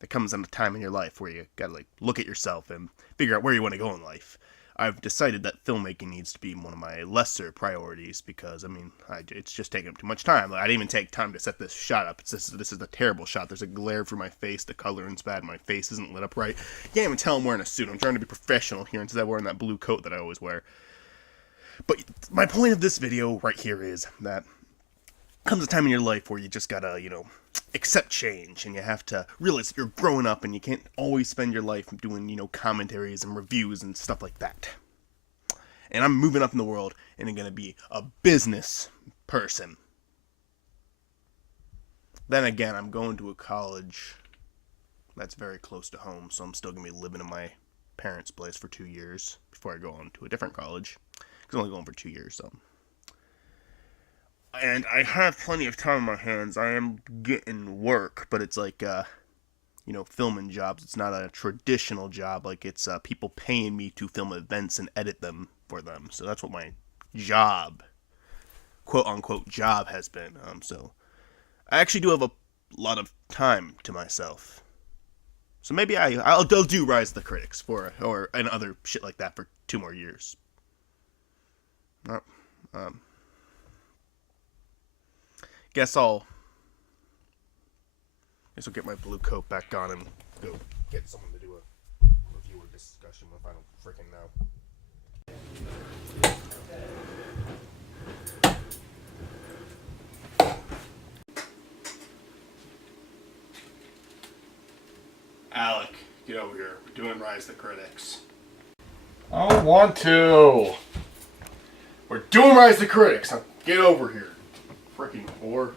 there comes a time in your life where you gotta like look at yourself and figure out where you want to go in life. I've decided that filmmaking needs to be one of my lesser priorities because it's just taking up too much time. Like, I didn't even take time to set this shot up. This is a terrible shot. There's a glare through my face. The coloring's bad. My face isn't lit up right. You can't even tell I'm wearing a suit. I'm trying to be professional here instead of wearing that blue coat that I always wear. But my point of this video right here is that comes a time in your life where you just gotta, accept change, and you have to realize that you're growing up and you can't always spend your life doing, commentaries and reviews and stuff like that. And I'm moving up in the world and I'm gonna be a business person. Then again, I'm going to a college that's very close to home, so I'm still gonna be living in my parents' place for 2 years before I go on to a different college. Because I'm only going for 2 years, so. And I have plenty of time on my hands. I am getting work, but it's like, filming jobs. It's not a traditional job. Like, it's people paying me to film events and edit them for them. So that's what my job, quote-unquote, job has been. So I actually do have a lot of time to myself. So maybe I'll do Rise of the Critics and other shit like that for 2 more years. Guess I'll get my blue coat back on and go get someone to do a review or discussion if I don't freaking know. Alec, get over here. We're doing Rise of the Critics. I don't want to. We're doing Rise of the Critics. Now get over here. Freaking whore.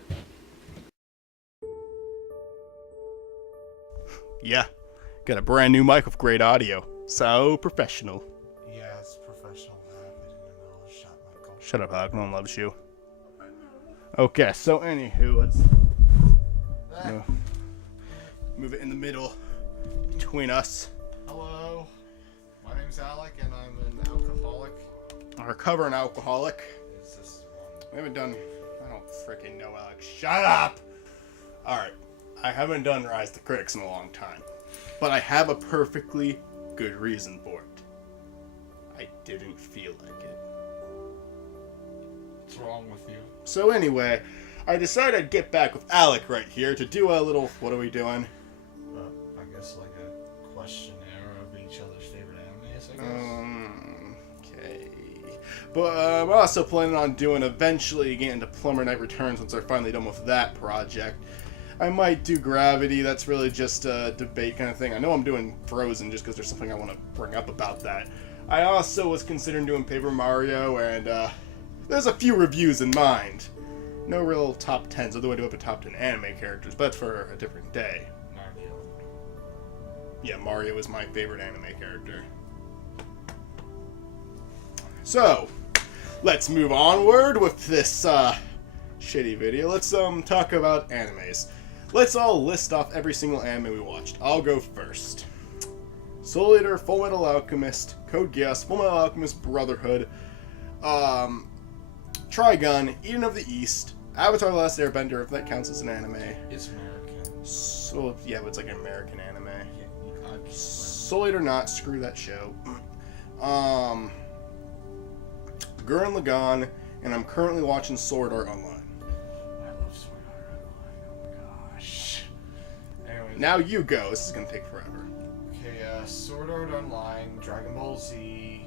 Yeah, got a brand new mic with great audio. So professional. Yeah, it's professional. I didn't know. Shut Michael. Shut up, Alec. No one loves you. Okay, so anywho, let's move it in the middle between us. Hello, my name's Alec, and I'm an alcoholic. A recovering alcoholic. Is this We haven't done. I don't freaking know, Alex. Shut up! Alright, I haven't done Rise of the Critics in a long time. But I have a perfectly good reason for it. I didn't feel like it. What's wrong with you? So anyway, I decided I'd get back with Alec right here to do a little. What are we doing? I guess like a questionnaire of each other's favorite animes, I guess. Okay. But I'm also planning on doing eventually getting into Plumber Knight Returns once I'm finally done with that project. I might do Gravity. That's really just a debate kind of thing. I know I'm doing Frozen just because there's something I want to bring up about that. I also was considering doing Paper Mario, and there's a few reviews in mind. No real top 10s, although I do have a top 10 anime characters, but that's for a different day. Mario. Yeah, Mario is my favorite anime character. So, let's move onward with this shitty video. Let's talk about animes. Let's all list off every single anime we watched. I'll go first. Soul Eater, Full Metal Alchemist, Code Geass, Full Metal Alchemist Brotherhood, Trigun, Eden of the East, Avatar: The Last Airbender, if that counts as an anime. It's American. So yeah, but it's like an American anime. Yeah, Soul Eater not, screw that show. Gurren Lagann, and I'm currently watching Sword Art Online. I love Sword Art Online. Oh my gosh. Anyways, Now you go. This is gonna take forever. okay, Sword Art Online, Dragon Ball Z,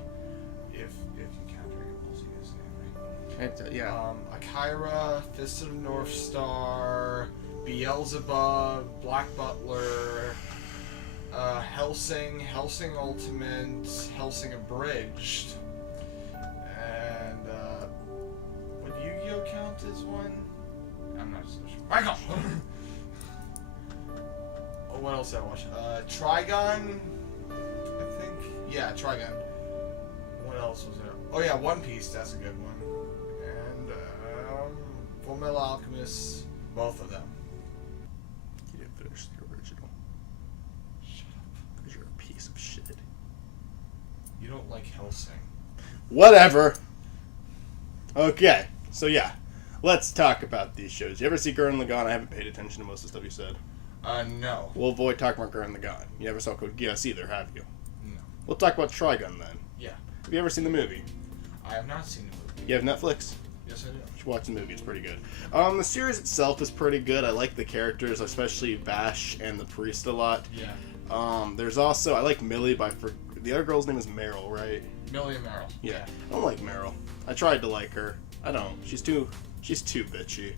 if you count Dragon Ball Z as an anime. Yeah. Akira, Fist of the North Star, Beelzebub, Black Butler, Hellsing, Hellsing Ultimate, Hellsing Abridged, and would Yu-Gi-Oh count as one? I'm not so sure. Michael! Oh, what else did I watch? Trigun, I think. Yeah, Trigun. What else was there? Oh yeah, One Piece, that's a good one. And Full Metal Alchemist, both of them. You didn't finish the original. Shut up. Because you're a piece of shit. You don't like Hellsing. Whatever. Okay, so yeah. Let's talk about these shows. You ever see Gurren Lagann? I haven't paid attention to most of the stuff you said. No. We'll avoid talking about Gurren Lagann. You never saw Code Geass either, have you? No. We'll talk about Trigun then. Yeah. Have you ever seen the movie? I have not seen the movie. You have Netflix? Yes, I do. You should watch the movie. It's pretty good. The series itself is pretty good. I like the characters, especially Bash and the priest a lot. Yeah. There's also, I like Millie, the other girl's name is Meryl, right? Millie and Meryl. Yeah. I don't like Meryl. I tried to like her. I don't. She's too bitchy.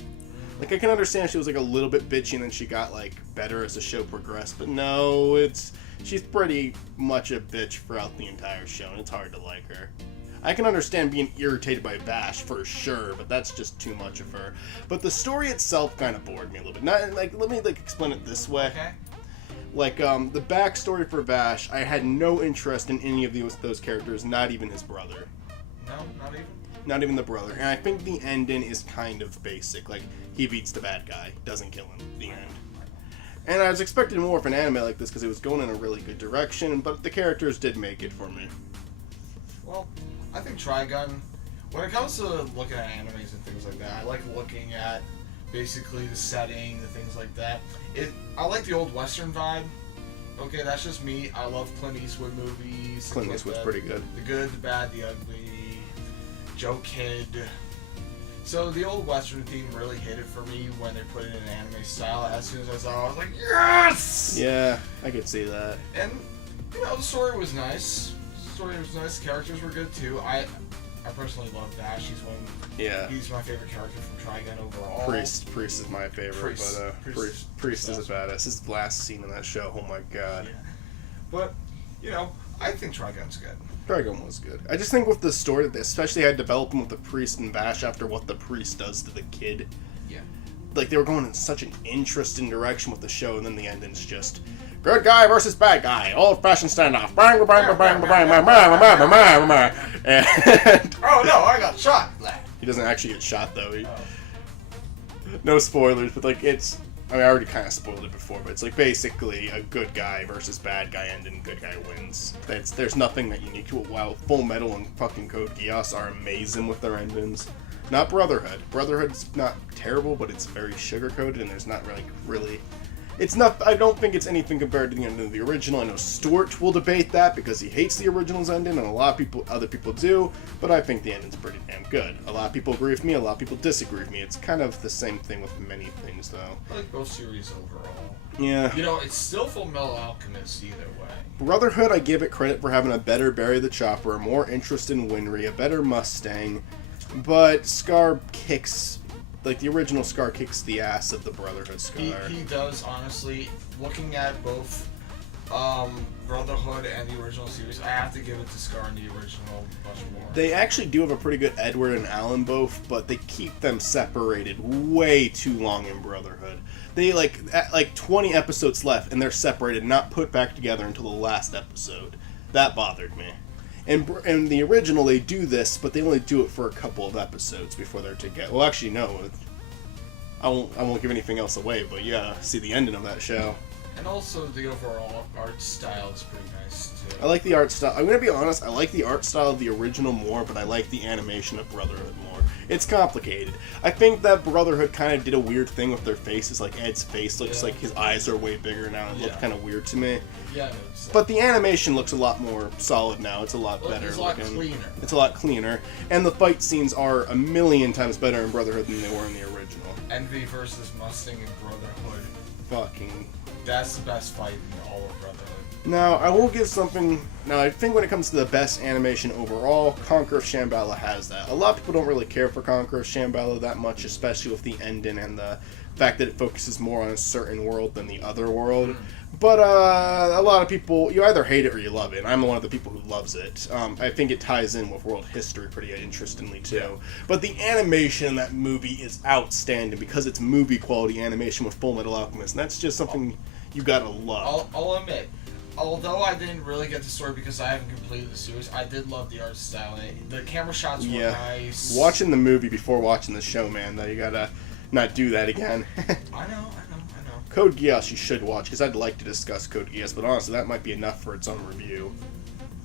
Like, I can understand she was, like, a little bit bitchy and then she got, like, better as the show progressed. But no, she's pretty much a bitch throughout the entire show, and it's hard to like her. I can understand being irritated by Bash for sure, but that's just too much of her. But the story itself kind of bored me a little bit. Not, like, let me, like, explain it this way. Okay. Like, the backstory for Bash, I had no interest in any of those characters, not even his brother. No, not even? Not even the brother. And I think the ending is kind of basic. Like, he beats the bad guy, doesn't kill him. The end. And I was expecting more of an anime like this because it was going in a really good direction, but the characters did make it for me. Well, I think Trigun, when it comes to looking at animes and things like that, I like looking at basically the setting, the things like that. I like the old Western vibe. Okay, that's just me. I love Clint Eastwood movies. Clint Eastwood's pretty good. The good, the bad, the ugly. Joe Kidd. So the old Western theme really hit it for me when they put it in an anime style. As soon as I saw it, I was like, yes! Yeah, I could see that. And, the story was nice. The characters were good too. I personally love Bash. He's my favorite character from Trigun overall. Priest is my favorite, Priest is a badass. His last scene in that show, oh my god. Yeah. But, I think Trigun's good. Trigun was good. I just think with the story, especially had developing with the priest and Bash after what the priest does to the kid. Yeah. Like, they were going in such an interesting direction with the show, and then the ending's just good guy versus bad guy, old-fashioned standoff. Bang, bang, bang, bang, bang, bang, bang, bang, bang, bang. And oh no, I got shot. He doesn't actually get shot though. No spoilers, but like I already kind of spoiled it before, but it's like basically a good guy versus bad guy ending, good guy wins. There's nothing that unique to it. While Full Metal and fucking Code Geass are amazing with their endings. Not Brotherhood. Brotherhood's not terrible, but it's very sugar-coated, and there's not really... It's not... I don't think it's anything compared to the ending of the original. I know Stuart will debate that because he hates the original's ending, and a lot of other people do, but I think the ending's pretty damn good. A lot of people agree with me, a lot of people disagree with me. It's kind of the same thing with many things, though. I like both series overall. Yeah. It's still Full Metal Alchemist either way. Brotherhood, I give it credit for having a better Barry the Chopper, a more interesting Winry, a better Mustang, but Scar kicks... Like, the original Scar kicks the ass of the Brotherhood Scar. He does, honestly. Looking at both Brotherhood and the original series, I have to give it to Scar and the original much more. They actually do have a pretty good Edward and Alan both, but they keep them separated way too long in Brotherhood. They, like 20 episodes left, and they're separated, not put back together until the last episode. That bothered me. In the original, they do this, but they only do it for a couple of episodes before they're together. Well, actually, no. I won't give anything else away, but yeah, see the ending of that show. And also, the overall art style is pretty nice, too. I like the art style. I'm going to be honest, I like the art style of the original more, but I like the animation of Brotherhood more. It's complicated. I think that Brotherhood kind of did a weird thing with their faces. Like, Ed's face looks like his eyes are way bigger now. It looked kind of weird to me. Yeah, I noticed that. But the animation looks a lot more solid now. It's a lot better It's a lot looking. cleaner. It's a lot cleaner. And the fight scenes are a million times better in Brotherhood than they were in the original. Envy versus Mustang and Brotherhood. Fucking... That's the best fight in all of Brotherhood. Now, I will give something... Now, I think when it comes to the best animation overall, Conqueror of Shambhala has that. A lot of people don't really care for Conqueror of Shambhala that much, especially with the ending and the fact that it focuses more on a certain world than the other world. But a lot of people, you either hate it or you love it. I'm one of the people who loves it. I think it ties in with world history pretty interestingly, too. But the animation in that movie is outstanding because it's movie quality animation with Full Metal Alchemist. And that's just something you gotta love. I'll admit, although I didn't really get the story because I haven't completed the series, I did love the art style. The camera shots were nice. Watching the movie before watching the show, man, though, you gotta not do that again. I know. Code Geass you should watch, because I'd like to discuss Code Geass, but honestly, that might be enough for its own review.